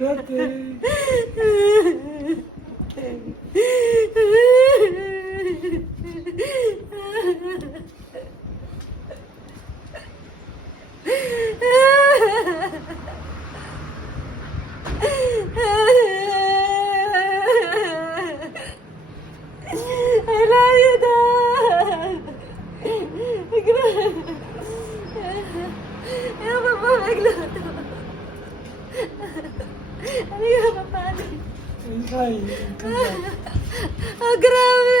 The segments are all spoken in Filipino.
Dati. I love you, Dad. Ano ba ba magluto? Ano yung kapapali? Hintay. Oh, grabe!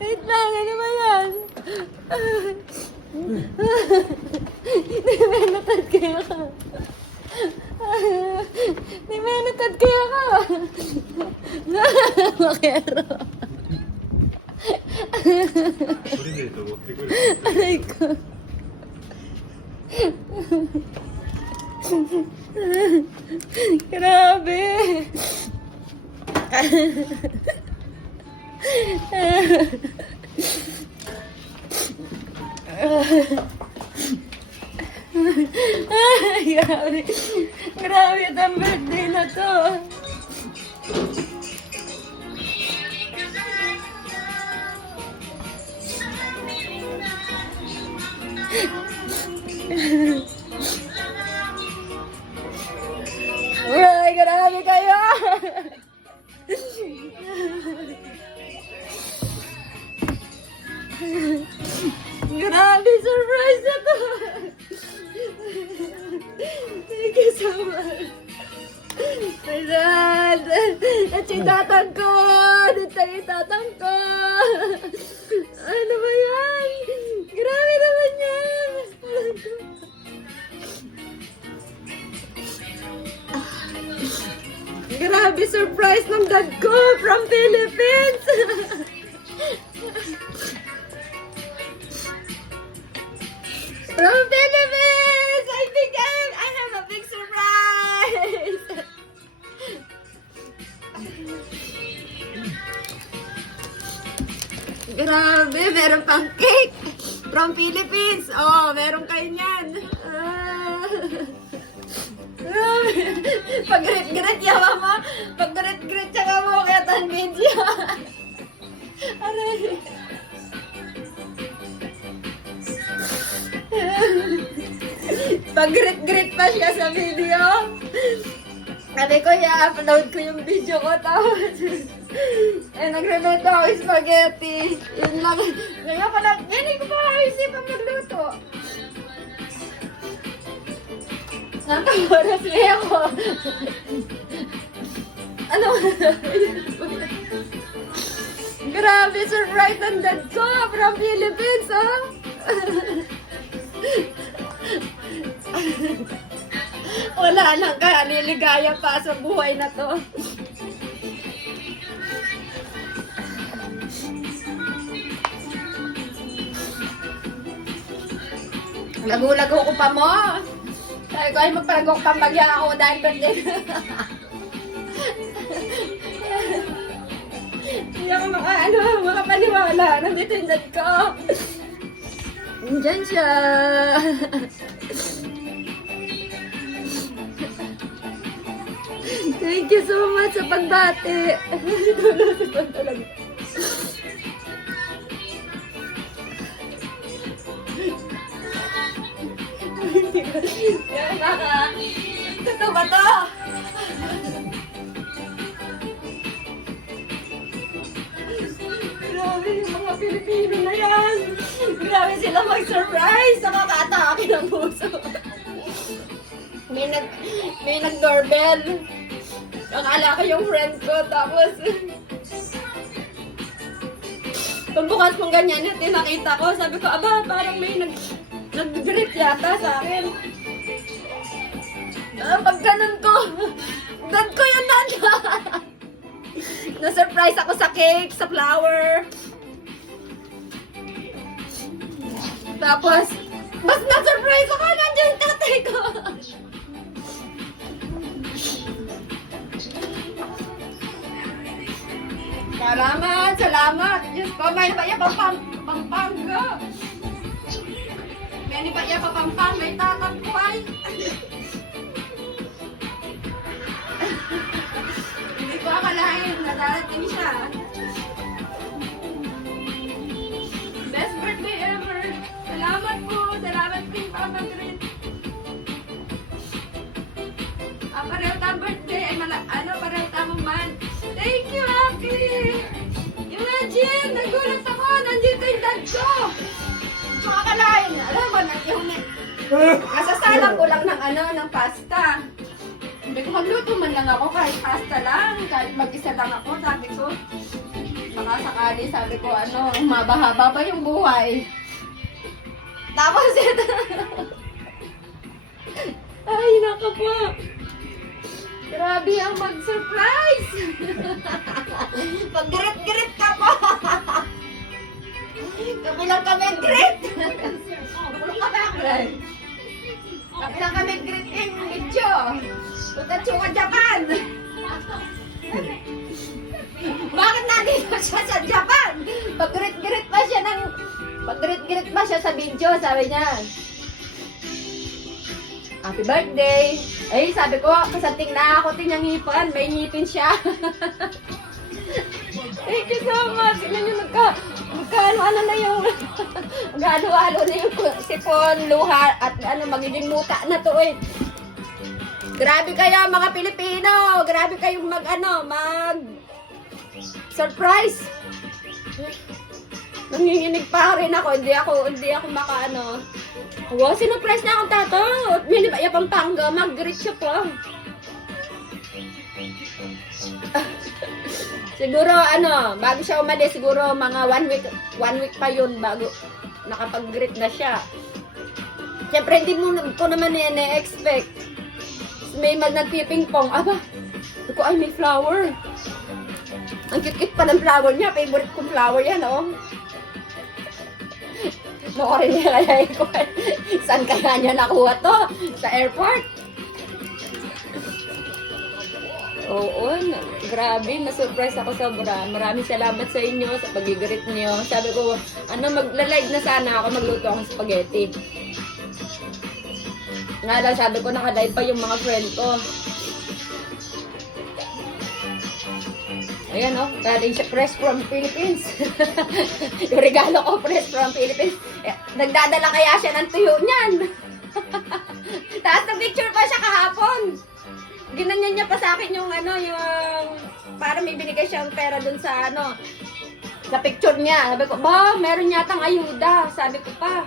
Wait lang, ano ba yan? Nimenatad kayo ka. Nimenatad kayo ka. Makero. プレゼント持ってくる。 Aray ko. Grabe. Grabe. Grabe ang birthday na to. Uy, grabe kayo! Grabe, surprise na to! Thank you so much! My God! At yung tatang ko! Dito yung tatang ko! Ano ba yan? Grabe naman yan! Grabe, surprise ng dad ko from Philippines! From Philippines! I think I have a big surprise! Grabe, meron pang cake from Philippines. Oh, meron kayo niyan. Pag-grit-grit yawa mo. Pag-grit-grit yawa mo kaya tan video. Aray. Pag-grit-grit pa siya sa video. Sabi ko, i-upload ko yung video ko. Tapos, nagreluto ako yung spaghetti. Yun lang. Ngayon ko lang, hindi ko pa isipan magluto. Nakawaras niya ako. Ano? Grabe, surprise ang dad ko from Philippines, oh. Wala nang kaniligaya pa sa buhay na to. Lago-lago ko pa mo. Sabi ko ay magparagok pambagya ako dahil birthday. Hindi ako makapaniwala. Nandito yung dad ko. Diyan siya. Thank you so much sa pagbati. Yan, baka. Ito ba to? Grabe yung mga Pilipino na yan. Grabe sila mag-surprise. Nakaka-atake ng puso. May nag-doorbell. Akala ko yung friend ko. Tapos, pagbukas kong ganyan, at nakita ko, sabi ko, aba, parang may nag-grip yata sa akin. Pag ganun ko, dad ko yun nanda. Na-surprise ako sa cake, sa flower. Tapos, mas na-surprise ako, nandiyan yung tatay ko. Salamat. Diyos ko, may pa iya Pampanga. May pa iya Pampanga, may tatagpuan. darating siya. Best birthday ever. Salamat po. Salamat din, Papa Grit. Pareho tayong birthday. Pareho tayong month. Thank you, Aki. Imagine, nagulat ako. Nandito yung dad ko. Makakalain. Alam mo, kasasalang ko lang ng pasta. Sabi ko, magluto man lang ako kahit pasta lang. Kahit mag-isa lang ako. Sabi ko, baka sakali, sabi ko, mabahaba pa yung buhay. Tapos ito. Ay, naka po. Grabe ang mag-surprise. Pag-grit-grit ka po. Kami lang kami grit. Kami lang kami grit in video. Tutachuka Japan. Bakit nandito siya sa Japan? Pag-grit-grit pa siya sa video, sabi niya. Happy birthday! Ay, sabi ko, kasanting na ako tinyang ngipin. May ngipin siya. Thank you so much. Tignan nyo, magkano na yung magkano-halo na yung sipon, luha, at magiging muta na to eh. Grabe kayo mga Pilipino. Grabe kayong surprise. Nanginginig pa rin ako. Hindi ako makaano. Wow, sinurprise na akong tato. Minibaya Pampanga, mag-greet siya po. Siguro bago siya umalis, siguro mga 1 week pa yun bago nakapag-greet na siya. Siyempre hindi ko naman na-expect. May nagpipingpong. Aba, ko ay may flower. Ang cute-cute pa ng flower niya. Favorite kong flower yan, oh. Noorin niya kaya ko. Saan kaya niya nakuha to? Sa airport? Oo, grabe. Masurprise ako sobra. Maraming salamat sa inyo sa pag-greet niyo. Sabi ko, magla-live na sana ako. Magluto akong spaghetti. Nga lang, sabi ko, naka-live pa yung mga friend ko. Ayan galing siya fresh from Philippines. Yung regalo ko fresh from Philippines. Nagdadala kaya siya ng tuyo niyan. Tapos na-picture pa siya kahapon. Ginanyan niya pa sa akin yung para may binigay siyang pera dun sa sa picture niya. Sabi ko, meron yatang ayuda. Sabi ko pa.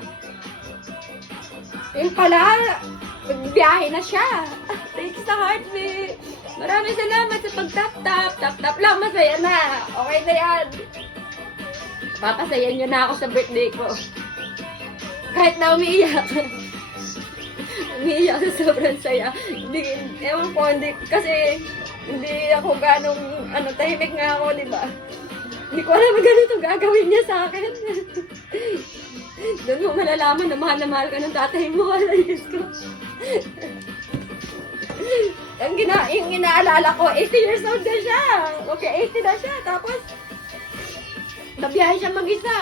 Yung pala, biyahe na siya. Thank you sa heartbeat. Maraming salamat sa pag-tap-tap. Tap-tap lang, masaya na. Okay na yan. Papasayan niyo na ako sa birthday ko. Kahit na umiiyak. Umiiyak sa sobrang saya. Ewan ko, kasi hindi ako ganong, tahimik nga ako, di ba? Hindi ko alam ganito gagawin niya sa akin. Doon mo malalaman na mahal ka ng tatay mo. Alayos ko. Yung inaalala ko, 80 years old na siya. Okay, 80 na siya. Tapos, nabiyahe siya mag-isa.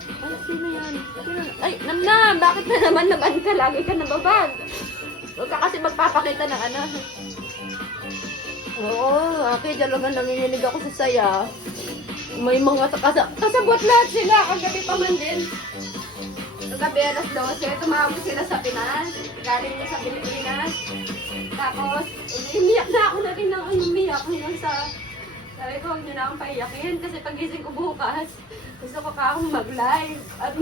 Ay, sino yan? Ay, Namnam, bakit na naman ka? Lagi ka nababag. Huwag ka kasi magpapakita ng Oo, okay, talagang nanginginig ako sa saya. May mga kasabot lahat sila. Kagabi pa man din. Kagabi alas 12, tumawag sila sa Pinas. Galing mo sa Pilipinas. Tapos, umiyak na ako na rin ng umiyak hanggang sa... Sabi ko, huwag nyo na akong paiyakin. Kasi pagising ko bukas, gusto ko ka akong mag-live. At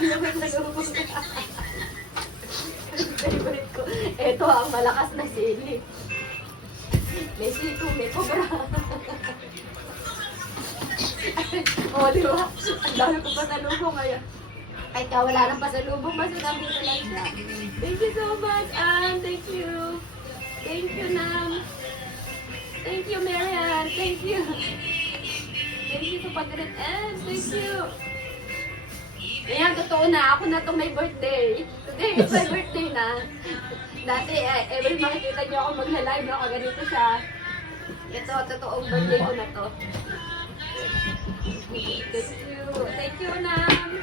naman nag-uubos ka. Favorite ko. Ito ang malakas na sili. May sito, may cobra. O, di ba? Ang dami ko pasalubong ngayon. Kahit ka wala nang pasalubong, basta sabi ko lang siya. Thank you so much, Ann. Thank you. Thank you, Nam. Thank you, Marian. Thank you. Thank you sa pag-ret. And thank you. Ayan, totoo na. Ako na itong may birthday. Today is my birthday na. Dati, every makikita niyo ako magla-live ako. Ganito siya. Ito, totoong birthday ko na to. Thank you. Thank you, Nam.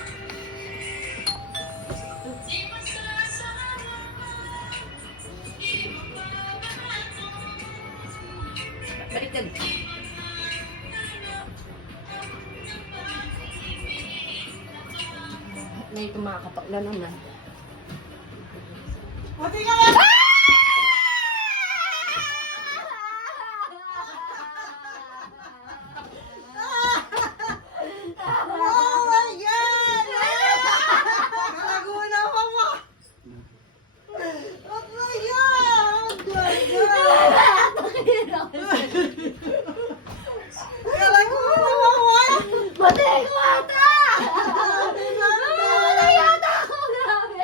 excited. May kumakatok na naman. Buti ka lang! Oh my God! Laguna pa mo! Oh my God! Laguna pa mo! Buti ko ata! Wala yata ako, grabe!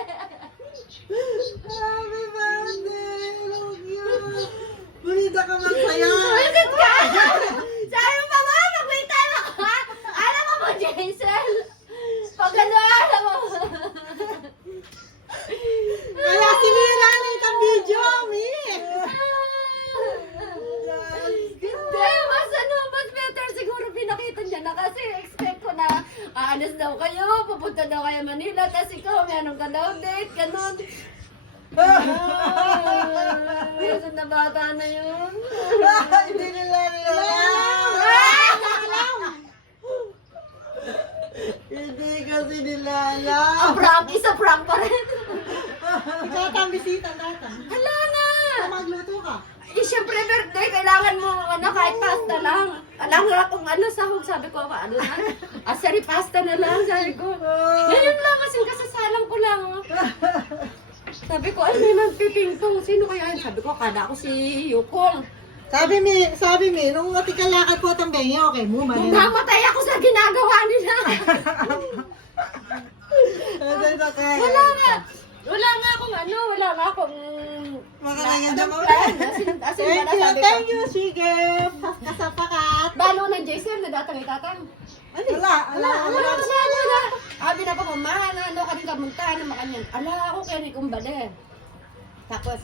Happy birthday! Love you! Bonita ka magsaya! Ulit ka! Sabi mo pa nga, mag-may time ako, ha? Alam mo mo, Jason? Pag ano, alam mo. Kaya sinira na itong video, Mi! Hindi, mas better siguro pinakita niya na kasi expect ko na aalis daw kayo, pupunta daw kayo Manila, tapos ikaw, meron ka daw date, ganun. Minsan na bata na yun. Hindi nila alam! Hindi kasi nila alam! Prank, isa prank pa rin. Ikaw ang bisita natin. Hala nga! Magluto ka. Eh, syempre birthday, kailangan mo, ano, kahit pasta lang. Alam nga kung ano, sahog, sabi ko, ano na? Asari pasta na lang, sabi ko. Ngayon lang, kasing kasasalang ko lang. Sabi ko, ay, may magpipintong. Sino kaya yun? Sabi ko, akala ko si Yukong. Sabi mi, nung natikalakad po itong benyo, okay mo, man. Namatay ako sa ginagawa nila. Wala nga akong ano, wala nga akong... Makakaganda mo. plan. As in, wala, sabi ko. Thank you, sige. Kasapakat. Balo na Jason, nadatang-itatang. Wala. Sabi na pa, mama, ano ka rin kamunta, ano makanyan. Ala, ako kaya ni kumbade. Tapos,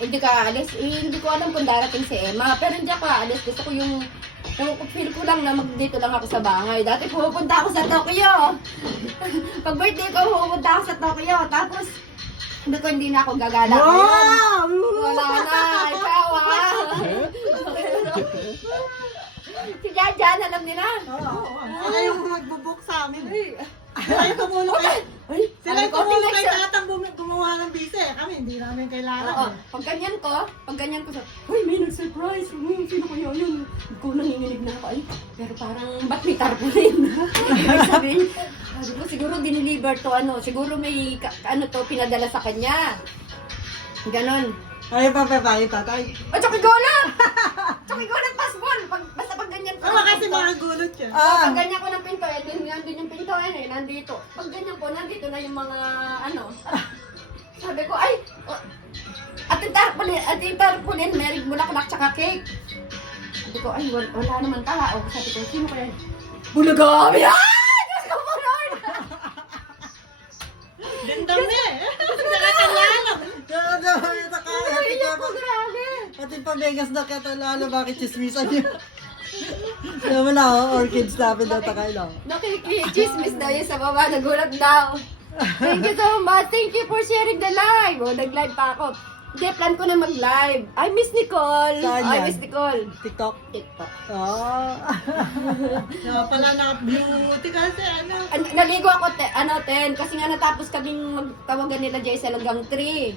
hindi ka alis. Hindi ko alam kung darating si Emma. Pero hindi ako alis. Gusto ko yung feel ko lang na dito lang ako sa bangay. Dati pupunta ako sa Tokyo. Pag birthday ko, pupunta ako sa Tokyo. Tapos, hindi na ako gagala. Wow! Wala na, ikaw ah. Si Jajan, alam nila. Oo. Sila yung magbubuk sa amin. Ay, Sila yung tumulong kay... ay, Sila yung tumulong kay tatang gumawa ng bise. Kami, hindi namin Oo, kailangan. pag ganyan ko, uy, may nag-surprise. Sino kaya yun? Hindi ko nanginginig na ako. Ay, pero parang, ba't may tarpaulin? sabi ko, siguro diniliver to, siguro may, pinadala sa kanya. Ganon. Ayaw pa yung tatay. At saka gola! Saka gola passport! Basta pag ganyan ko. Oo, kasi mga gulot siya. Pag ganyan ko ng pinto, nandun yung pinto, nandito. Pag ganyan ko, nandito na yung mga, sabi ko, ay, ating tarpulin, meron bulaklak tsaka cake. Sabi ko, ay, wala naman tao. Sabi ko, sino kaya? Bulagami! Ay! Diyos ko po, Lord! Dindam na eh. Nakatalala. Naiiyak ko, grabe! Pati pa Vegas na katalala, bakit chismisan niyo? Alam mo na, orchids namin daw takay lang. Nakikichismis daw yun sa baba, nagulat daw. Thank you so much. Thank you for sharing the live. Nag-live pa ako. Hindi, plan ko na mag-live. I miss Nicole. Saan I yan? miss Nicole. TikTok? TikTok. Oo. Kaya pala na-beauty kasi Naligo ako, kasi nga natapos kaming magtawagan nila Jaisel hanggang 3.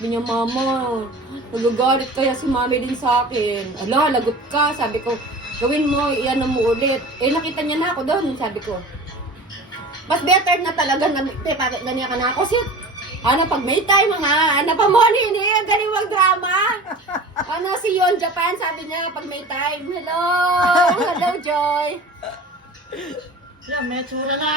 Sabi niya, mama, nagagalit kaya si mami din sa akin. Ala, lagot ka. Sabi ko, gawin mo, iyan mo ulit. Nakita niya na ako doon, sabi ko. Mas better na talaga na ganyan ka na ako. Pag may time pa mo, hindi, ang galing mag-drama. Si Yon Japan, sabi niya, pag may time. Hello, Joy. Yan, may tsura na.